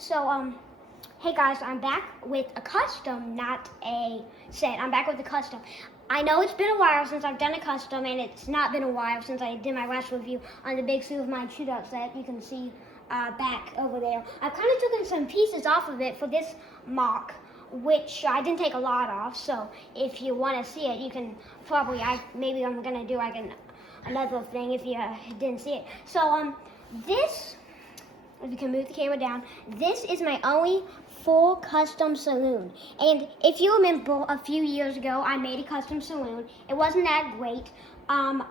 Hey guys, I'm back with a custom, not a set. I'm back with a custom. I know it's been a while since I've done a custom, and it's not been a while since I did my last review on the big Suit of Mine shootout set. You can see back over there. I've kind of taken some pieces off of it for this MOC, which I didn't take a lot off. So if you want to see it, you can probably, maybe I'm gonna do like another thing if you didn't see it. So this. If you can move the camera down, this is my only full custom saloon. And if you remember, a few years ago, I made a custom saloon. It wasn't that great. I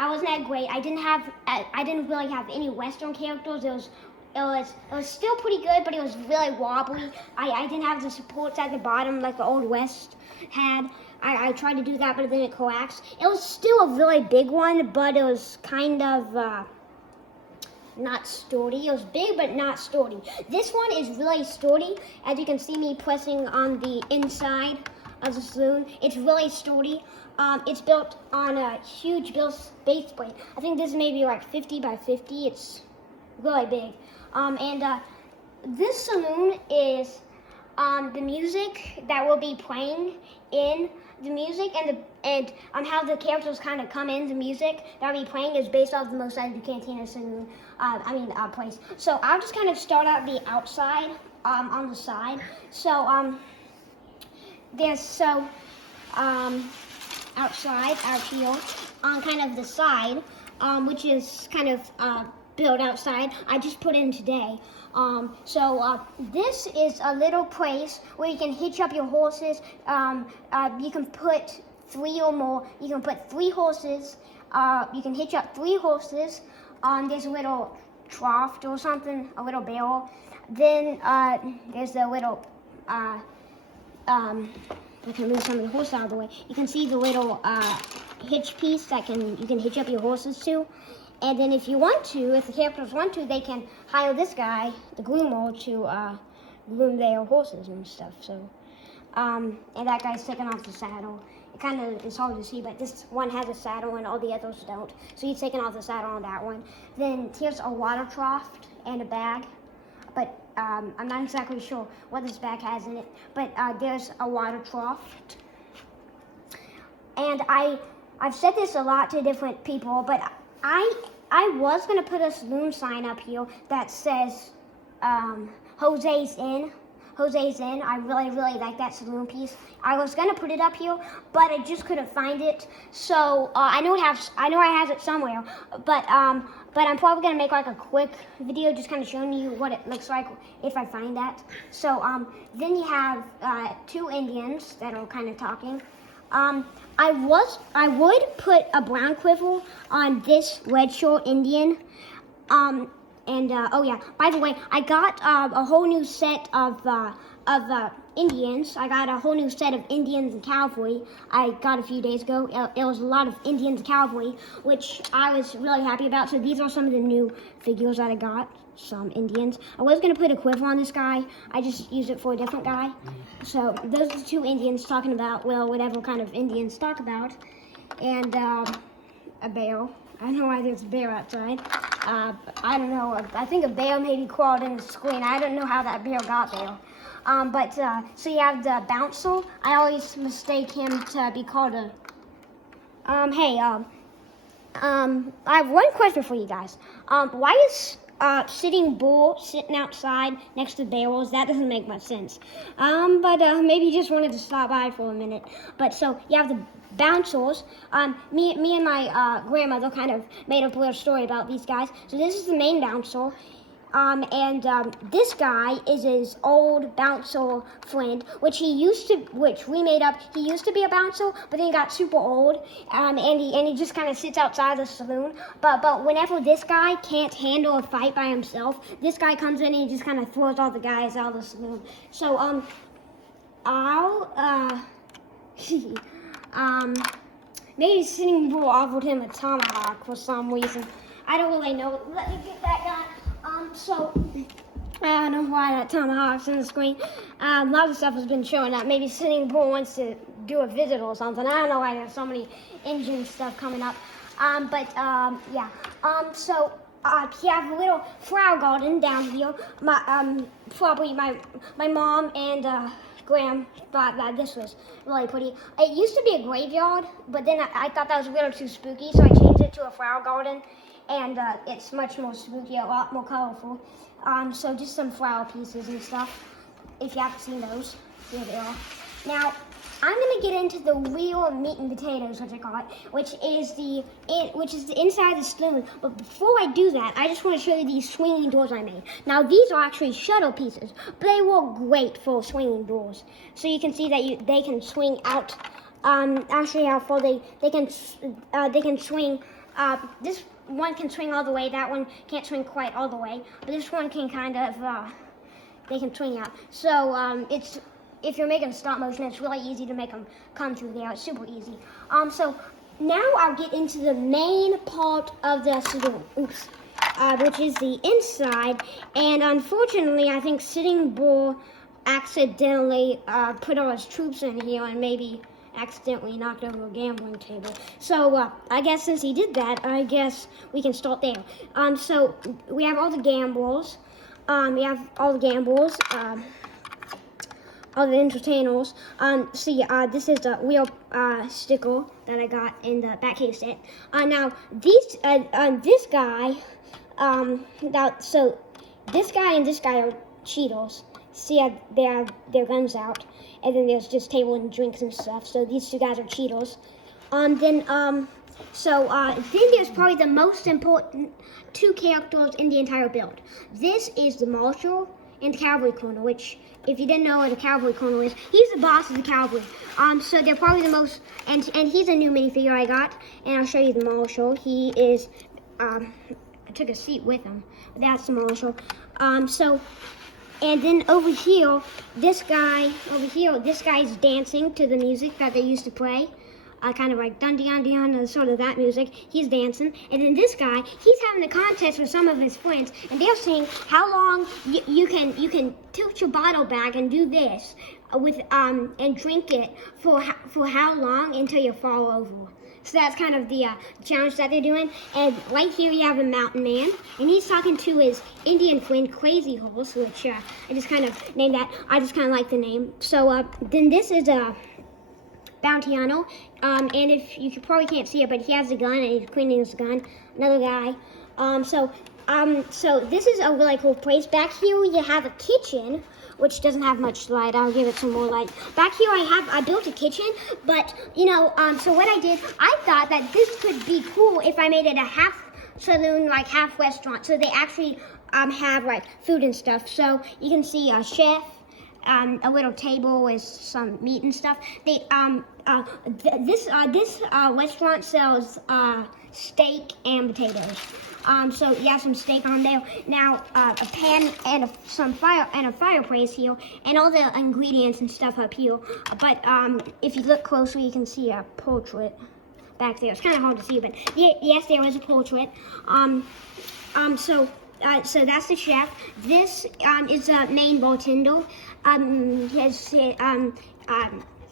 wasn't that great. I didn't really have any Western characters. It was still pretty good, but it was really wobbly. I didn't have the supports at the bottom like the old West had. I tried to do that, but then it collapsed. It was still a really big one, but it was kind of not sturdy. It was big, but not sturdy. This one is really sturdy. As you can see me pressing on the inside of the saloon, it's really sturdy. It's built on a huge base plate. I think this is maybe like 50 by 50. It's really big. This saloon is the music that will be playing in the music and how the characters kind of come in the music that will be playing is based off the MOC side of the Cantina Saloon, place. So I'll just kind of start out the outside on the side. So there's outside out here on kind of the side, which is kind of built outside. I just put in today. This is a little place where you can hitch up your horses. You can put 3 or more. You can put 3 horses. You can hitch up 3 horses. There's a little trough or something, a little barrel. Then there's a little. I can move some of the horses out of the way. You can see the little hitch piece that you can hitch up your horses to. And then if you want to, if the characters want to, they can hire this guy, the groomer, to groom their horses and stuff. So, and that guy's taking off the saddle. It kind of is hard to see, but this one has a saddle and all the others don't. So he's taking off the saddle on that one. Then here's a water trough and a bag. But I'm not exactly sure what this bag has in it. But there's a water trough. And I've said this a lot to different people, but I was going to put a saloon sign up here that says Jose's Inn. Jose's Inn. I really, really like that saloon piece. I was going to put it up here, but I just couldn't find it. So I know I have it somewhere, but I'm probably going to make like a quick video just kind of showing you what it looks like if I find that. So then you have 2 Indians that are kind of talking. I would put a brown quiver on this red short Indian. Oh yeah, by the way, I got a whole new set of Indians. I got a whole new set of Indians and cavalry. I got a few days ago. It was a lot of Indians and cavalry, which I was really happy about. So these are some of the new figures that I got. Some Indians. I was going to put a quiver on this guy. I just used it for a different guy. So those are the 2 Indians talking about, well, whatever kind of Indians talk about. And a bear. I don't know why there's a bear outside. I don't know. I think a bear maybe crawled in the screen. I don't know how that bear got there. So you have the bouncer. I always mistake him to be called a... I have one question for you guys. Why is Sitting Bull sitting outside next to barrels? That doesn't make much sense. Maybe he just wanted to stop by for a minute. But so you have the bouncers. Me and my grandmother kind of made up a little story about these guys. So this is the main bouncer. This guy is his old bouncer friend, which we made up. He used to be a bouncer, but then he got super old, and he just kind of sits outside the saloon. But whenever this guy can't handle a fight by himself, this guy comes in and he just kind of throws all the guys out of the saloon. So maybe Sitting Bull offered him a tomahawk for some reason. I don't really know. Let me get that guy. I don't know why that tomahawk's in the screen. A lot of stuff has been showing up. Maybe Sitting Bull wants to do a visit or something. I don't know why there's so many engine stuff coming up. Yeah. So you have a little flower garden down here. Probably my mom and Graham thought that this was really pretty. It used to be a graveyard, but then I thought that was a little too spooky, so I changed it to a flower garden, and it's much more spooky, a lot more colorful. So just some flower pieces and stuff. If you haven't seen those, here they are. Now, I'm gonna get into the real meat and potatoes, which I call it, which is the inside of the saloon. But before I do that, I just want to show you these swinging doors I made. Now, these are actually shuttle pieces, but they work great for swinging doors. So you can see that they can swing out. Actually, how far they can swing. This one can swing all the way. That one can't swing quite all the way, but this one can kind of. They can swing out. So if you're making stop motion, it's really easy to make them come through there. It's super easy. So now I'll get into the main part of the saloon, which is the inside. And unfortunately, I think Sitting Bull accidentally put all his troops in here and maybe accidentally knocked over a gambling table. So I guess since he did that, I guess we can start there. So we have all the gambles. We have all the gambles. All the entertainers. This is the real sticker that I got in the back case set. Now this guy, so this guy and this guy are Cheetos. See, they have their guns out, and then there's just table and drinks and stuff. So these two guys are Cheetos. Then there's probably the most important two characters in the entire build. This is the Marshal and the Cavalry Colonel, which, if you didn't know what a Cavalry Colonel is, he's the boss of the cavalry. So they're probably the most, and he's a new minifigure I got, and I'll show you the Marshal. He is, I took a seat with him. That's the Marshal. And then over here, this guy is dancing to the music that they used to play. Kind of like dun dun dun, sort of that music. He's dancing, and then this guy, he's having a contest with some of his friends, and they're saying how long you can tilt your bottle back and do this with and drink it for how long until you fall over. So that's kind of the challenge that they're doing. And right here you have a mountain man, and he's talking to his Indian friend Crazy Horse, which I just kind of named that. I just kind of like the name. So then this is a Bountiano, and if you probably can't see it, but he has a gun and he's cleaning his gun. Another guy. So this is a really cool place. Back here you have a kitchen, which doesn't have much light. I'll give it some more light. Back here I built a kitchen, but so what I did, I thought that this could be cool if I made it a half saloon, like half restaurant. So they actually have like food and stuff. So you can see a chef. A little table with some meat and stuff. This restaurant sells steak and potatoes. So you have some steak on there. Now a pan and some fire and a fireplace here, and all the ingredients and stuff up here. But if you look closely, you can see a portrait back there. It's kind of hard to see, but yes, there is a portrait. So that's the chef. This is the main bartender.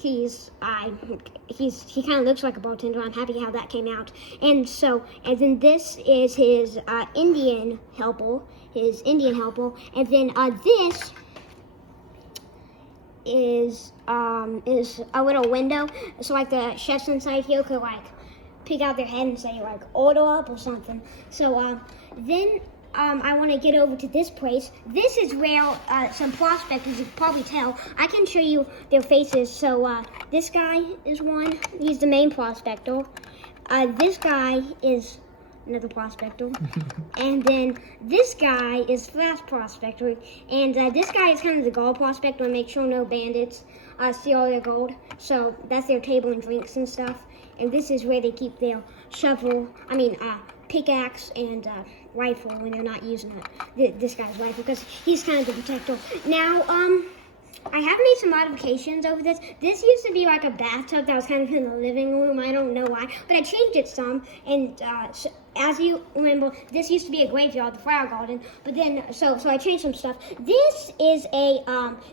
He kind of looks like a bartender. I'm happy how that came out. And then this is his Indian helper. And then this is a little window. So like the chefs inside here could like peek out their head and say like order up or something. So then I want to get over to this place. This is where some prospectors, you can probably tell. I can show you their faces. So this guy is one. He's the main prospector. This guy is another prospector. And then this guy is last prospector. And this guy is kind of the gold prospector and make sure no bandits steal all their gold. So that's their table and drinks and stuff. And this is where they keep their pickaxe and rifle when they're not using it. This guy's rifle, because he's kind of the protector. Now, I have made some modifications over this. This used to be like a bathtub that was kind of in the living room. I don't know why, but I changed it some. And as you remember, this used to be a graveyard, the flower garden. But then, so I changed some stuff. This is a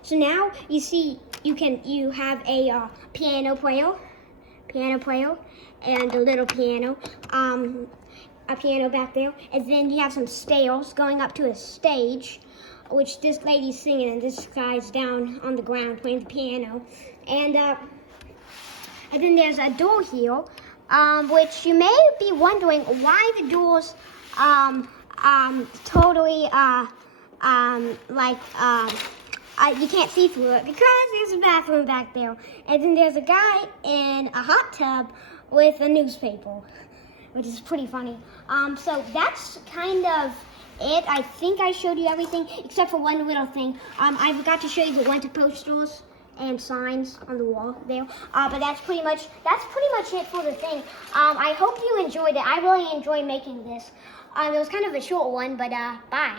so now you see you have a piano player, and a little piano. a piano back there, and then you have some stairs going up to a stage, which this lady's singing, and this guy's down on the ground playing the piano. And then there's a door here, which you may be wondering why the doors totally you can't see through it, because there's a bathroom back there. And then there's a guy in a hot tub with a newspaper, which is pretty funny. So that's kind of it. I think I showed you everything except for one little thing. I forgot to show you the winter posters and signs on the wall there. But that's pretty much it for the thing. I hope you enjoyed it. I really enjoyed making this. It was kind of a short one, but bye.